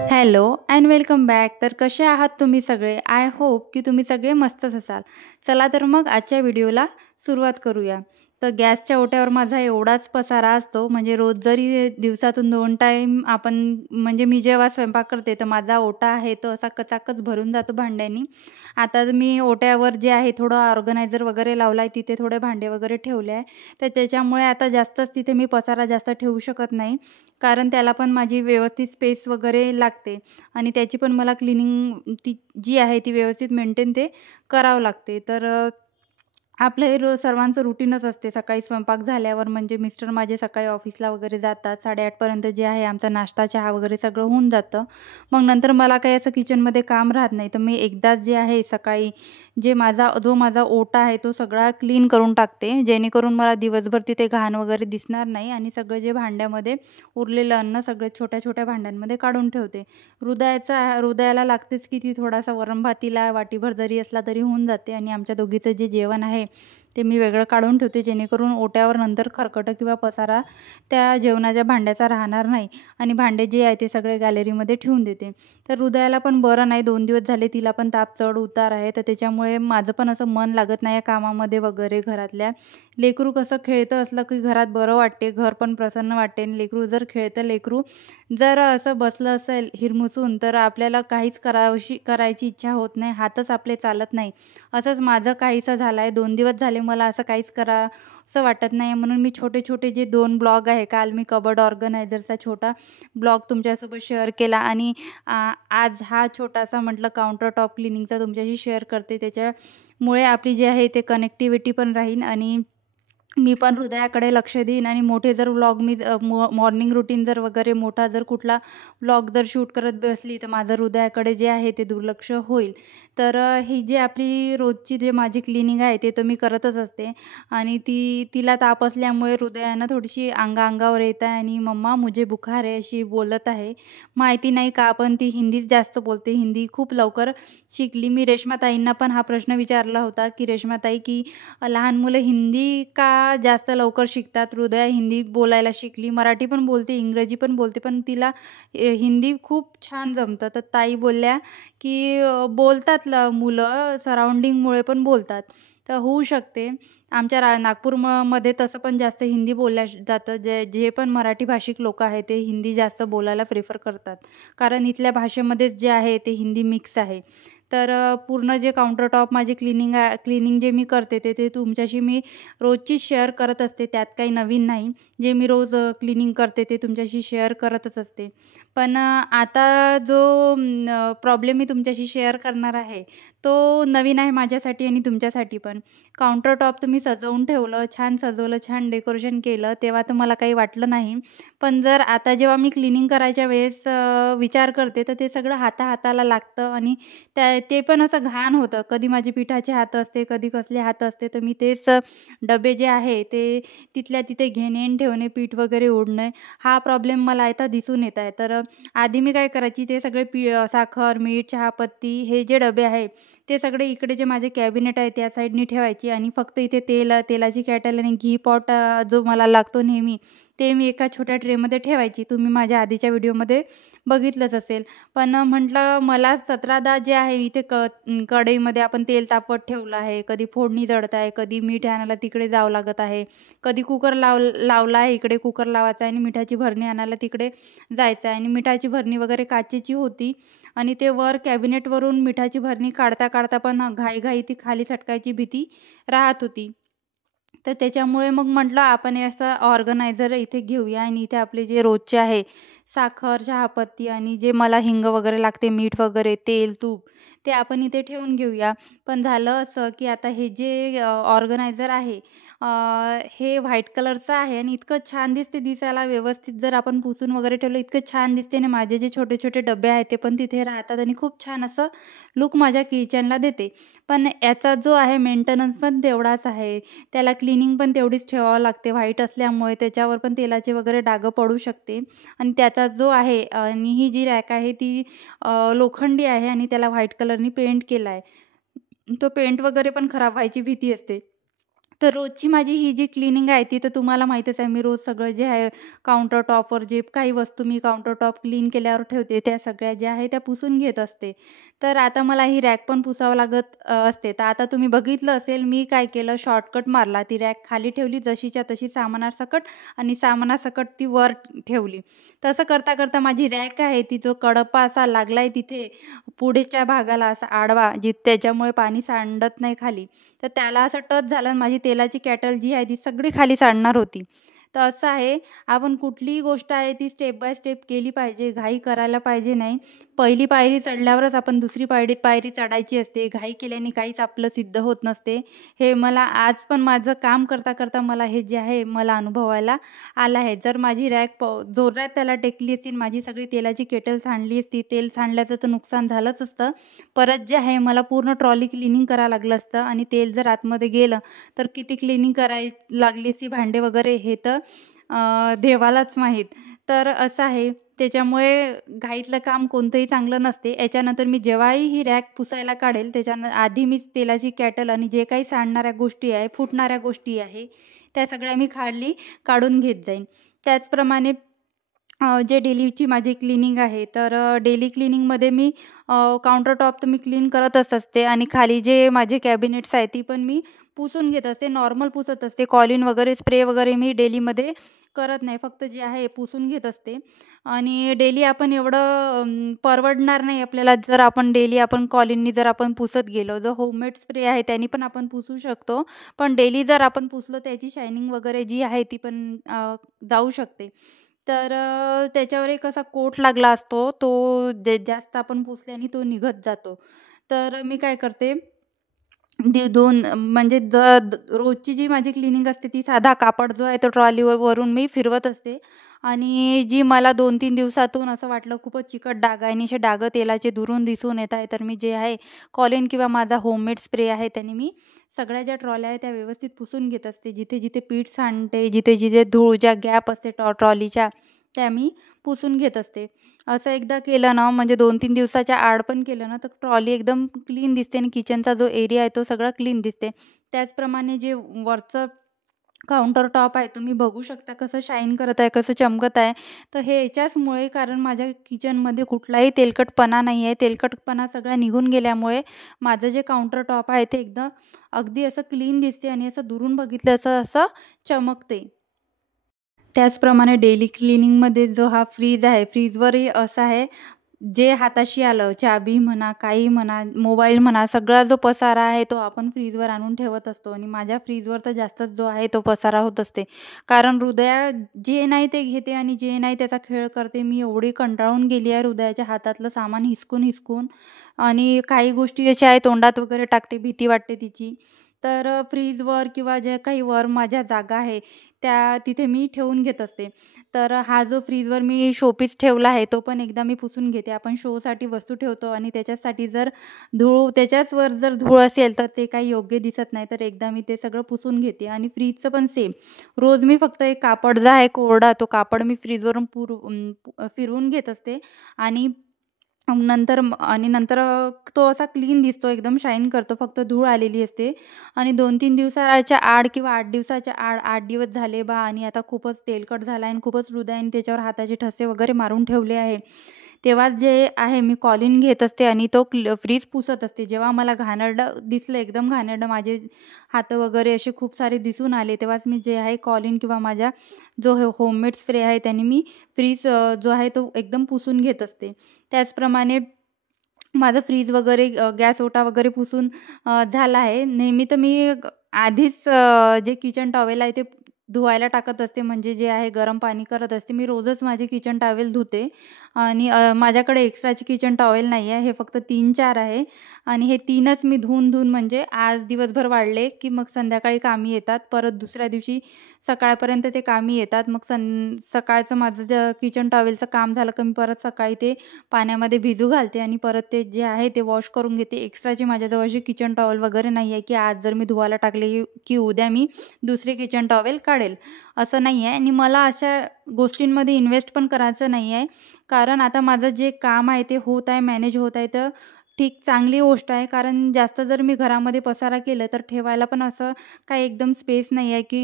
Hello and welcome back. तर कसे आहात तुम्ही सगळे? आय होप की तुम्ही सगळे मस्तच असाल. चला तर मग आजच्या व्हिडिओला सुरुवात करूया. तर गॅसच्या ओट्यावर माझा एवढाच पसारा असतो, म्हणजे रोज जरी दिवसातून 2 टाईम आपण म्हणजे मी जेव्हा स्वयंपाक करते तर माझा ओटा आहे तो असा कचाकच भरून जातो भांड्यांनी. आता मी ओट्यावर जे आहे थोडं ऑर्गनायझर वगैरे लावला आहे, तिथे थोडे भांडे वगैरे ठेवले आहे. तर त्याच्यामुळे आता जास्तच तिथे मी पसारा जास्त ठेवू शकत नाही. कारण त्याला पण माझी व्यवस्थित स्पेस वगैरे लागते आणि त्याची पण मला क्लिनिंग ती जी आहे ती व्यवस्थित मेंटेन ते करावं लागते. तर आपलं हे रोज सर्वांचं रुटीनच असते. सकाळी स्वयंपाक झाल्यावर म्हणजे मिस्टर माझे सकाळी ऑफिसला वगैरे जातात. 8:30 पर्यंत जे आहे आमचा नाश्ता, चहा वगैरे सगळं होऊन जातं. मग नंतर मला काही असं किचनमध्ये काम राहत नाही. तर मी एकदाच जे आहे सकाळी जो माझा ओटा आहे तो सगळा क्लीन करून टाकते. जेणेकरून मला दिवसभर तिथे घाण वगैरे दिसणार नाही आणि सगळं जे भांड्यामध्ये उरलेलं अन्न सगळे छोट्या-छोट्या भांड्यांमध्ये काढून ठेवते. हृदयाला लागतेच की ती थोडासा वरण-भातीला वाटीभर जरी असला तरी होऊन जाते आणि आमच्या दोघीचं जे जेवण आहे ते मी वेगळं काढून ठेवते, जेणेकरून ओट्यावर नंतर खरकटं किंवा पसारा त्या जेवणाच्या भांड्याचा राहणार नाही आणि भांडे जे आहे ते सगळे गॅलरीमध्ये ठेवून देते. तर हृदयाला पण बरं नाही, 2 दिवस झाले तिला पण ताप चढ-उतार आहे. तर त्याच्यामुळे माझं पण असं मन लागत नाही या कामामध्ये वगैरे घरातल्या. लेकरू कसं खेळतं असलं की घरात बरं वाटते, घर पण प्रसन्न वाटते आणि लेकरू जर असं बसलं असेल हिरमुसून तर आपल्याला काहीच करायची इच्छा होत नाही, हातच आपले चालत नाही. असंच माझं काहीसं झालं आहे. 2 दिवस झाले मला असं काहीच करावंसं वाटत नाही. म्हणून मी छोटे-छोटे जे 2 ब्लॉग आहे, काल मी कबर्ड ऑर्गनायझरचा छोटा ब्लॉग तुमच्यासोबत शेअर केला आणि आज हा छोटासा म्हटलं काउंटर टॉप क्लिनिंगचा तुमच्याशी शेअर करते. त्याच्यामुळे आपली जी आहे ते कनेक्टिव्हिटी पण राहील आणि मी पण हृदयाकडे लक्ष देईन आणि मोठे जर व्लॉग मी मॉर्निंग रुटीन जर वगैरे मोठा जर कुठला व्लॉग जर शूट करत बसली तर माझं हृदयाकडे जे आहे ते दुर्लक्ष होईल. तर ही जी आपली रोजची जे माझी क्लिनिंग आहे ते तर मी करतच असते आणि तिला ताप असल्यामुळे हृदयानं थोडीशी अंगावर येत आहे आणि "मम्मा मुझे बुखार है" अशी बोलत आहे. माहिती नाही का पण ती हिंदीच जास्त बोलते. हिंदी खूप लवकर शिकली. मी रेश्माताईंना पण हा प्रश्न विचारला होता की रेश्माताई की लहान मुलं हिंदी का जास्त लवकर शिकतात? हृदया हिंदी बोलायला शिकली, मराठी पण बोलते, इंग्रजी पण बोलते, पण तिला हिंदी खूप छान जमतं. तर ताई बोलल्या, की बोलतात मुलं सराउंडिंगमुळे पण बोलतात. तर होऊ शकते. आमच्या नागपूर मध्ये तसं पण जास्त हिंदी बोलल्या जातं. जे जे पण मराठी भाषिक लोकं आहेत, ते हिंदी जास्त बोलायला प्रिफर करतात. कारण इथल्या भाषेमध्येच जे आहे ते हिंदी मिक्स आहे. तर पूर्ण जे काउंटर टॉप माझी क्लिनिंग जे मी करते ते तुमच्याशी मी रोजचीच शेअर करत असते. त्यात काही नवीन नाही. जे मी रोज क्लिनिंग करते ते तुमच्याशी शेअर करतच असते. पण आता जो प्रॉब्लेम मी तुमच्याशी शेअर करणार आहे, तो नवीन आहे माझ्यासाठी आणि तुमच्यासाठी पण. काउंटर टॉप तुम्ही सजवून ठेवलं, छान सजवलं, छान डेकोरेशन केलं, तेव्हा तर मला काही वाटलं नाही. पण जर आता जेव्हा मी क्लिनिंग करायच्या वेळेस विचार करते, तर ते सगळं हाताला लागतं आणि ते पण असं घाण होतं. कधी माझी पिठाचे हातं असते, कधी कसले हातं असते, तर मी तेच डबे जे आहे ते तिथल्या तिथे घेणे आणि ठेवणे, पीठ वगैरे ओढणे, हा प्रॉब्लेम मला आता दिसून येत आहे. तर आधी मी काय करायची ते सगळे साखर, मीठ, चहापत्ती हे जे डबे आहे, ते सगळे इकडे जे माझे कॅबिनेट आहे त्या साईडनी ठेवायची आणि फक्त इथे तेलाची कॅटल आणि घी पॉट जो मला लागतो नेहमी, ते मी एका छोट्या ट्रेमध्ये ठेवायची. तुम्ही माझ्या आधीच्या व्हिडिओमध्ये बघितलंच असेल. पण म्हटलं मला 17दा जे आहे इथे कढईमध्ये आपण तेल तापवत ठेवलं आहे, कधी फोडणी जळत आहे, कधी मीठ आणायला तिकडे जावं लागत आहे, कधी कुकर लावला आहे, इकडे कुकर लावायचा आहे आणि मिठाची भरणी आणायला तिकडे जायचं आहे आणि मिठाची भरणी वगैरे काचेची होती आणि ते वर कॅबिनेटवरून मिठाची भरणी काढता पण घाई ती खाली सटकायची भीती राहत होती. तर त्याच्यामुळे मग म्हटलं आपण हे असं ऑर्गनायझर इथे घेऊया आणि इथे आपले जे रोजचे आहे साखर, चहापत्ती आणि जे मला हिंग वगैरे लागते, मीठ वगैरे, तेल, तूप ते आपण इथे ठेवून घेऊया. पण झालं असं की आता हे जे ऑर्गनायझर आहे हे व्हाईट कलरचं आहे आणि इतकं छान दिसते दिसायला, व्यवस्थित जर आपण पुसून वगैरे ठेवलं इतकं छान दिसते आणि माझे जे छोटे-छोटे डबे आहेत ते पण तिथे राहतात आणि खूप छान असं लूक माझ्या किचनला देते. पण याचा जो आहे मेंटेनन्स पण तेवढाच आहे. त्याला क्लिनिंग पण तेवढीच ठेवावं लागते. व्हाईट असल्यामुळे त्याच्यावर पण तेलाचे वगैरे डाग पडू शकते आणि त्याचा जो आहे आणि ही जी रॅक आहे ती लोखंडी आहे आणि त्याला व्हाईट कलरनी पेंट केला आहे. तो पेंट वगैरे पण खराब व्हायची भीती असते. तर रोजची माझी ही जी क्लीनिंग आहे ती तर तुम्हाला माहीतच आहे. मी रोज सगळं जे आहे काउंटर टॉपवर जे काही वस्तू मी काउंटर टॉप क्लीन केल्यावर ठेवते त्या सगळ्या ज्या आहे त्या पुसून घेत असते. तर आता मला ही रॅक पण पुसावं लागत असते. तर आता तुम्ही बघितलं असेल मी काय केलं, शॉर्टकट मारला. ती रॅक खाली ठेवली जशीच्या तशी सामानासकट आणि सामानासकट ती वर ठेवली. तसं करता करता माझी रॅक आहे ती जो कडप्पा असा लागलाय तिथे पुढेच्या भागाला असा आडवा त्याच्यामुळे पाणी सांडत नाही खाली. तर त्याला असं टच झालं आणि माझी तेलाची कॅटल जी आहे ती सगळी खाली सांडणार होती. तर असं आहे, आपण कुठलीही गोष्ट आहे ती स्टेप बाय स्टेप केली पाहिजे, घाई करायला पाहिजे नाही. पहिली पायरी चढल्यावरच आपण दुसरी पायरी चढायची असते. घाई केल्याने काहीच आपलं सिद्ध होत नसते. हे मला आज पण माझं काम करता करता मला हे जे आहे मला अनुभवायला आलं आहे. जर माझी रॅक जोरात त्याला टेकली असती, माझी सगळी तेलाची केटल सांडली असती, तेल सांडल्याचं तर नुकसान झालंच असतं. परत जे आहे मला पूर्ण ट्रॉली क्लिनिंग करावं लागलं असतं आणि तेल जर आतमध्ये गेलं तर किती क्लिनिंग लागली असती भांडे वगैरे हे तर देवालाच माहीत. तर असं आहे, त्याच्यामुळे घाईतलं काम कोणतंही चांगलं नसते. याच्यानंतर मी जेव्हाही ही रॅक पुसायला काढेल आधी मीच तेलाची कॅटल आणि जे काही सांडणाऱ्या गोष्टी आहे, फुटणाऱ्या गोष्टी आहे, त्या सगळ्या मी काढून घेत जाईन. त्याचप्रमाणे जे डेलीची माझी क्लिनिंग आहे तर डेली क्लिनिंगमध्ये मी काउंटर टॉप तर मी क्लीन करतच असते आणि खाली जे माझे कॅबिनेट्स आहेत ती पण मी पुसून घेत असते. नॉर्मल पुसत असते. कॉलिन वगैरे स्प्रे वगैरे मी डेलीमध्ये करत नाही. फक्त जे आहे पुसून घेत असते. आणि डेली आपण एवढं परवडणार नाही आपल्याला जर आपण डेली आपण कॉलिननी जर आपण पुसत गेलो. जो होममेड स्प्रे आहे त्यानी पण आपण पुसू शकतो. पण डेली जर आपण पुसलं त्याची शायनिंग वगैरे जी आहे ती पण जाऊ शकते. तर त्याच्यावर एक असा कोट लागला असतो. तो जास्त आपण पुसल्याने तो निघत जातो. तर मी काय करते, 2 म्हणजे रोजची जी माझी क्लिनिंग असते ती साधा कापड जो आहे तो ट्रॉलीवरून मी फिरवत असते आणि जी मला 2-3 दिवसातून असं वाटलं खूपच चिकट डाग आहे आणि असे डाग तेलाचे दुरून दिसून येत आहे, तर मी जे आहे कॉलिन किंवा माझा होममेड स्प्रे आहे त्याने मी सगळ्या ज्या ट्रॉल्या आहेत त्या व्यवस्थित पुसून घेत असते. जिथे-जिथे पीठ सांडते, जिथे-जिथे धूळ ज्या गॅप असते ट्रॉलीच्या त्या मी पुसून घेत असते. असं एकदा केलं ना, म्हणजे 2-3 दिवसाच्या आड पण केलं ना, तर ट्रॉली एकदम क्लीन दिसते आणि किचनचा जो एरिया आहे तो सगळा क्लीन दिसते. त्याचप्रमाणे जे वरचं काउंटर टॉप आहे तुम्ही बघू शकता कसं शाईन करत आहे, कसं चमकत आहे. तर हे याच्याचमुळे कारण माझ्या किचनमध्ये कुठलाही तेलकटपणा नाही आहे. तेलकटपणा सगळा निघून गेल्यामुळे माझं जे काउंटर टॉप आहे ते एकदम अगदी असं क्लीन दिसते आणि असं दुरून बघितलं असं चमकते. त्याचप्रमाणे डेली क्लिनिंगमध्ये जो हा फ्रीज आहे, फ्रीजवरही असं आहे, जे हाताशी आलं, चाबी म्हणा, काही म्हणा, मोबाईल म्हणा, सगळा जो पसारा आहे तो आपण फ्रीजवर आणून ठेवत असतो आणि माझ्या फ्रीजवर तर जास्तच जो आहे तो पसारा होत असते. कारण हृदया जे नाही ते घेते आणि जे नाही त्याचा खेळ करते. मी एवढी कंटाळून गेली आहे हृदयाच्या हातातलं सामान हिसकून आणि काही गोष्टी अशा आहे तोंडात वगैरे टाकते, भीती वाटते तिची. तर फ्रीजवर किंवा जे काही वर माझ्या जागा आहे तिथे मी ठेवून घेत असते. तर हा जो फ्रीजवर मी शोपीस ठेवला आहे तो पण एकदा मी पुसून घेते. आपण शोसाठी वस्तू ठेवतो आणि त्याच्यासाठी जर त्याच्याचवर जर धूळ असेल तर ते काही योग्य दिसत नाही. तर एकदा मी ते सगळं पुसून घेते आणि फ्रीजचं पण सेम. रोज मी फक्त एक कापड जो आहे कोरडा तो कापड मी फ्रीजवरून फिरवून घेत असते आणि नंतर तो असा क्लीन दिसतो, एकदम शाईन करतो. फक्त धूळ आलेली असते आणि 2-3 दिवसाच्या आड किंवा 8 दिवसाच्या आड 8 दिवस झाले बा आणि आता खूपच तेलकट झाला आहे आणि खूपच हृदयाने त्याच्यावर हाताचे ठसे वगैरे मारून ठेवले आहे. तेव्हा जे आहे मी कॉलिन घेत असते आणि तो फ्रीज पुसत असते. जेव्हा मला घाणेरडं दिसलं, एकदम घाणेरडं माझे हात वगैरे असे खूप सारे दिसून आले, तेव्हाच मी जे आहे कॉलिन किंवा माझा जो होममेड स्प्रे आहे त्याने मी फ्रीज जो आहे तो एकदम पुसून घेत असते. त्याचप्रमाणे माझं फ्रीज वगैरे गॅस ओटा वगैरे पुसून झाला आहे. नेहमी तर मी आधीच जे किचन टॉवेल आहे ते धुवायला टाकत असते. म्हणजे जे आहे गरम पाणी करत असते. मी रोजच माझे किचन टॉवेल धुते आणि माझ्याकडे एक्स्ट्राची किचन टॉवेल नाही आहे. हे फक्त 3-4 आहे आणि हे 3च मी धुवून म्हणजे आज दिवसभर वाढले की मग संध्याकाळी कामी येतात. परत दुसऱ्या दिवशी सकाळपर्यंत ते कामी येतात. मग सकाळचं माझं किचन टॉवेलचं काम झालं की मी परत सकाळी ते पाण्यामध्ये भिजू घालते आणि परत ते जे आहे ते वॉश करून घेते. एक्स्ट्राची माझ्याजवळ अशी किचन टॉवेल वगैरे नाही आहे की आज जर मी धुवायला टाकले की उद्या मी दुसरी किचन टॉवेल काढेल, असं नाही आहे. आणि मला अशा गोष्टींमध्ये इन्व्हेस्ट पण करायचं नाही आहे. कारण आता माझं जे काम आहे ते होत आहे, मॅनेज होत आहे. तर ठीक चांगली गोष्ट आहे, कारण जास्त जर मी घरामध्ये पसारा केलं तर ठेवायला पण असं काही एकदम स्पेस नाही आहे की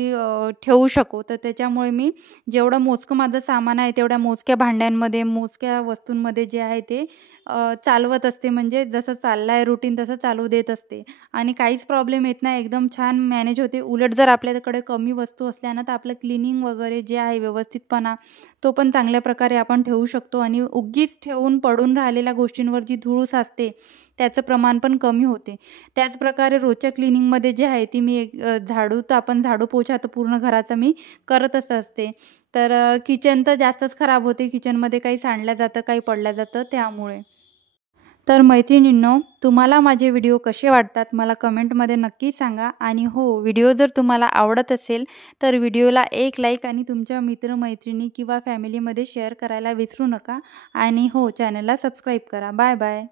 ठेवू शकू. तर त्याच्यामुळे मी जेवढं मोजकं माझं सामान आहे तेवढ्या मोजक्या भांड्यांमध्ये, मोजक्या वस्तूंमध्ये जे आहे ते चालवत असते. म्हणजे जसं चाललं आहे रुटीन तसं चालू देत असते आणि काहीच प्रॉब्लेम येत नाही. एकदम छान मॅनेज होते. उलट जर आपल्याकडे कमी वस्तू असल्या ना, तर आपलं क्लिनिंग वगैरे जे आहे व्यवस्थितपणा तो पण चांगल्या प्रकारे आपण ठेवू शकतो आणि उगीच ठेवून पडून राहिलेल्या गोष्टींवर जी धूळ साचते त्याचं प्रमाण पण कमी होते. त्याचप्रकारे रोजच्या क्लिनिंगमध्ये जे आहे ती मी एक झाडू तर आपण झाडू पोछा तर पूर्ण घराचा मी करतच असते. तर किचन तर जास्तच खराब होते. किचनमध्ये काही सांडलं जातं, काही पडलं जातं त्यामुळे. तर मैत्रिणींनो, तुम्हाला माझे व्हिडिओ कसे वाटतात मला कमेंटमध्ये नक्की सांगा. आणि हो, व्हिडिओ जर तुम्हाला आवडत असेल तर व्हिडिओला एक लाईक आणि तुमच्या मित्रमैत्रिणी किंवा फॅमिलीमध्ये शेअर करायला विसरू नका. आणि हो, चॅनलला सबस्क्राईब करा. Bye bye.